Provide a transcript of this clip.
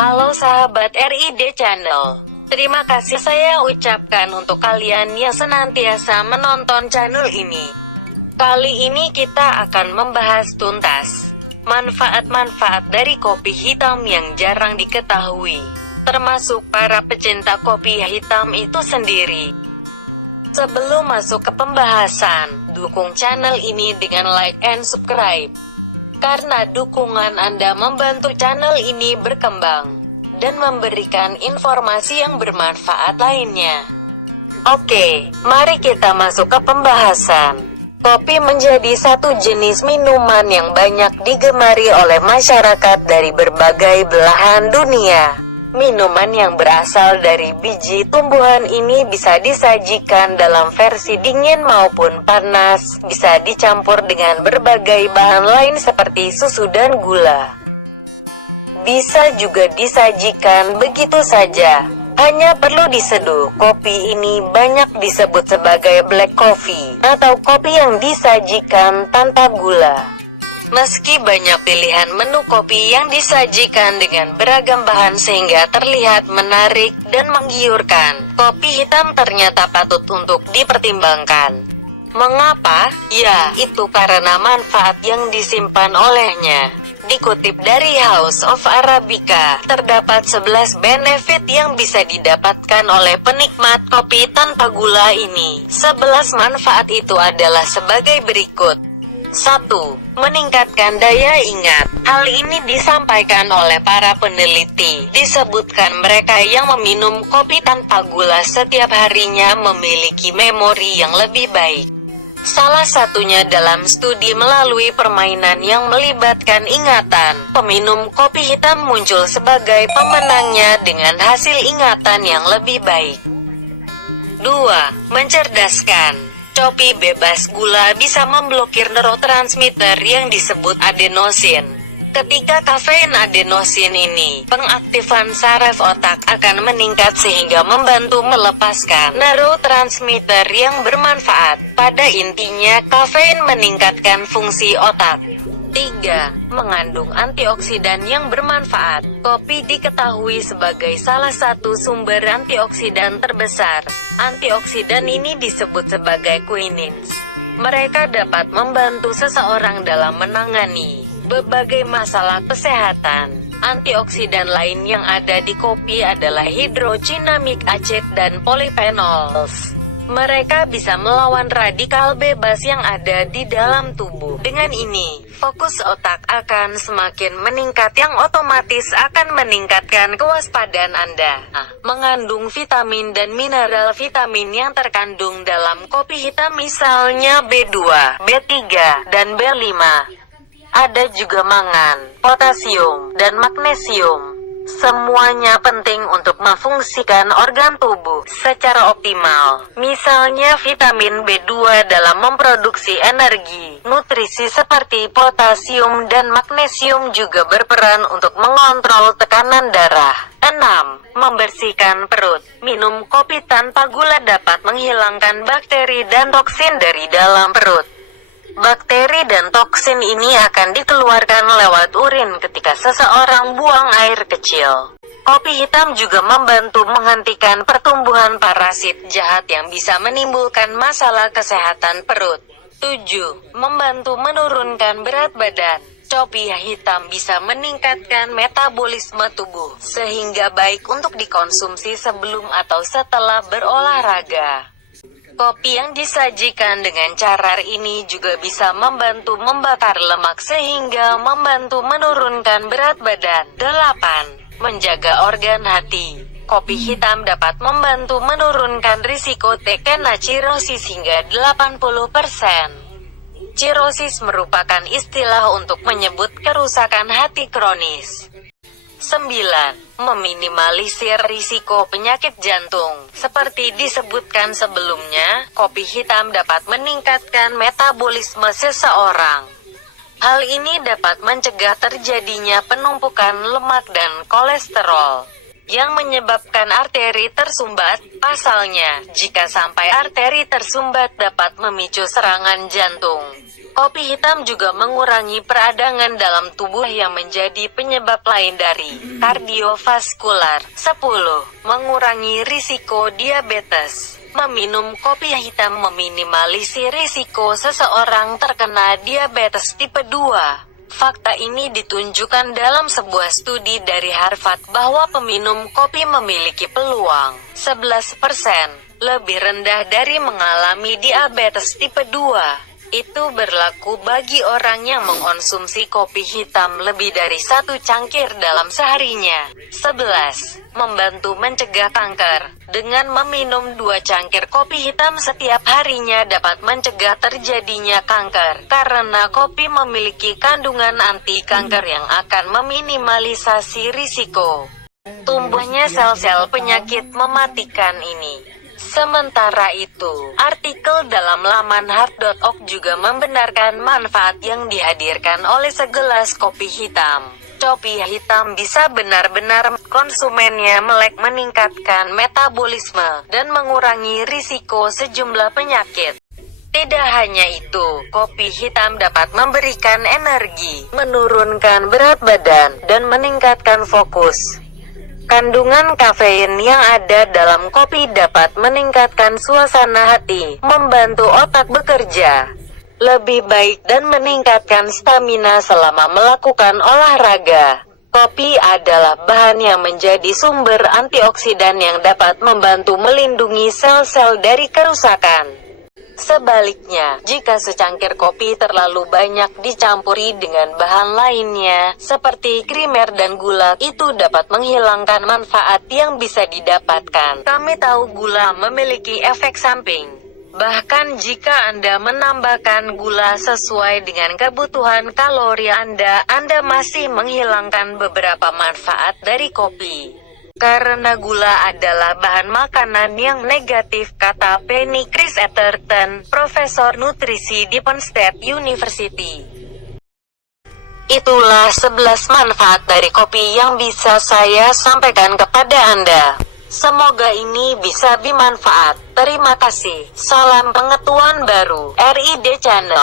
Halo sahabat RID Channel. Terima kasih saya ucapkan untuk kalian yang senantiasa menonton channel ini. Kali ini kita akan membahas tuntas manfaat-manfaat dari kopi hitam yang jarang diketahui, termasuk para pecinta kopi hitam itu sendiri. Sebelum masuk ke pembahasan, dukung channel ini dengan like and subscribe. Karena dukungan Anda membantu channel ini berkembang dan memberikan informasi yang bermanfaat lainnya. Oke, mari kita masuk ke pembahasan. Kopi menjadi satu jenis minuman yang banyak digemari oleh masyarakat dari berbagai belahan dunia. Minuman yang berasal dari biji tumbuhan ini bisa disajikan dalam versi dingin maupun panas, bisa dicampur dengan berbagai bahan lain seperti susu dan gula. Bisa juga disajikan begitu saja, hanya perlu diseduh. Kopi ini banyak disebut sebagai black coffee, atau kopi yang disajikan tanpa gula. Meski banyak pilihan menu kopi yang disajikan dengan beragam bahan sehingga terlihat menarik dan menggiurkan, kopi hitam ternyata patut untuk dipertimbangkan. Mengapa? Ya, itu karena manfaat yang disimpan olehnya. Dikutip dari House of Arabica, terdapat 11 benefit yang bisa didapatkan oleh penikmat kopi tanpa gula ini. 11 manfaat itu adalah sebagai berikut. 1. Meningkatkan daya ingat. Hal ini disampaikan oleh para peneliti. Disebutkan mereka yang meminum kopi tanpa gula setiap harinya memiliki memori yang lebih baik. Salah satunya dalam studi melalui permainan yang melibatkan ingatan. Peminum kopi hitam muncul sebagai pemenangnya dengan hasil ingatan yang lebih baik. 2. Mencerdaskan. Kopi bebas gula bisa memblokir neurotransmitter yang disebut adenosin. Ketika kafein adenosin ini, pengaktifan saraf otak akan meningkat sehingga membantu melepaskan neurotransmitter yang bermanfaat. Pada intinya, kafein meningkatkan fungsi otak. 3. Mengandung antioksidan yang bermanfaat. Kopi diketahui sebagai salah satu sumber antioksidan terbesar. Antioksidan ini disebut sebagai quinines. Mereka dapat membantu seseorang dalam menangani berbagai masalah kesehatan. Antioksidan lain yang ada di kopi adalah hydrochinamic acid dan polyphenols. Mereka bisa melawan radikal bebas yang ada di dalam tubuh. Dengan ini, fokus otak akan semakin meningkat yang otomatis akan meningkatkan kewaspadaan Anda. Mengandung vitamin dan mineral. Vitamin yang terkandung dalam kopi hitam misalnya B2, B3, dan B5. Ada juga mangan, potasium, dan magnesium. Semuanya penting untuk memfungsikan organ tubuh secara optimal. Misalnya vitamin B2 dalam memproduksi energi. Nutrisi seperti potasium dan magnesium juga berperan untuk mengontrol tekanan darah. 6. Membersihkan perut. Minum kopi tanpa gula dapat menghilangkan bakteri dan toksin dari dalam perut. Bakteri dan toksin ini akan dikeluarkan lewat urin ketika seseorang buang air kecil. Kopi hitam juga membantu menghentikan pertumbuhan parasit jahat yang bisa menimbulkan masalah kesehatan perut. 7. Membantu menurunkan berat badan. Kopi hitam bisa meningkatkan metabolisme tubuh, sehingga baik untuk dikonsumsi sebelum atau setelah berolahraga. Kopi yang disajikan dengan cara ini juga bisa membantu membakar lemak sehingga membantu menurunkan berat badan. 8. Menjaga organ hati. Kopi hitam dapat membantu menurunkan risiko terkena sirosis hingga 80%. Sirosis merupakan istilah untuk menyebut kerusakan hati kronis. 9. Meminimalisir risiko penyakit jantung. Seperti disebutkan sebelumnya, kopi hitam dapat meningkatkan metabolisme seseorang. Hal ini dapat mencegah terjadinya penumpukan lemak dan kolesterol yang menyebabkan arteri tersumbat. Pasalnya, jika sampai arteri tersumbat dapat memicu serangan jantung. Kopi hitam juga mengurangi peradangan dalam tubuh yang menjadi penyebab lain dari kardiovaskular. 10. Mengurangi risiko diabetes. Meminum kopi hitam meminimalisir risiko seseorang terkena diabetes tipe 2. Fakta ini ditunjukkan dalam sebuah studi dari Harvard bahwa peminum kopi memiliki peluang 11% lebih rendah dari mengalami diabetes tipe 2. Itu berlaku bagi orang yang mengonsumsi kopi hitam lebih dari 1 cangkir dalam seharinya. 11. Membantu mencegah kanker. Dengan meminum 2 cangkir kopi hitam setiap harinya dapat mencegah terjadinya kanker, karena kopi memiliki kandungan anti kanker yang akan meminimalisasi risiko tumbuhnya sel-sel penyakit mematikan ini. Sementara itu, artikel dalam laman heart.org juga membenarkan manfaat yang dihadirkan oleh segelas kopi hitam. Kopi hitam bisa benar-benar konsumennya melek meningkatkan metabolisme dan mengurangi risiko sejumlah penyakit. Tidak hanya itu, kopi hitam dapat memberikan energi, menurunkan berat badan, dan meningkatkan fokus. Kandungan kafein yang ada dalam kopi dapat meningkatkan suasana hati, membantu otak bekerja lebih baik dan meningkatkan stamina selama melakukan olahraga. Kopi adalah bahan yang menjadi sumber antioksidan yang dapat membantu melindungi sel-sel dari kerusakan. Sebaliknya, jika secangkir kopi terlalu banyak dicampuri dengan bahan lainnya, seperti krimer dan gula, itu dapat menghilangkan manfaat yang bisa didapatkan. Kami tahu gula memiliki efek samping. Bahkan jika Anda menambahkan gula sesuai dengan kebutuhan kalori Anda masih menghilangkan beberapa manfaat dari kopi. Karena gula adalah bahan makanan yang negatif, kata Penny Chris Atherton, Profesor Nutrisi di Penn State University. Itulah 11 manfaat dari kopi yang bisa saya sampaikan kepada Anda. Semoga ini bisa bermanfaat. Terima kasih. Salam pengetahuan baru, RID Channel.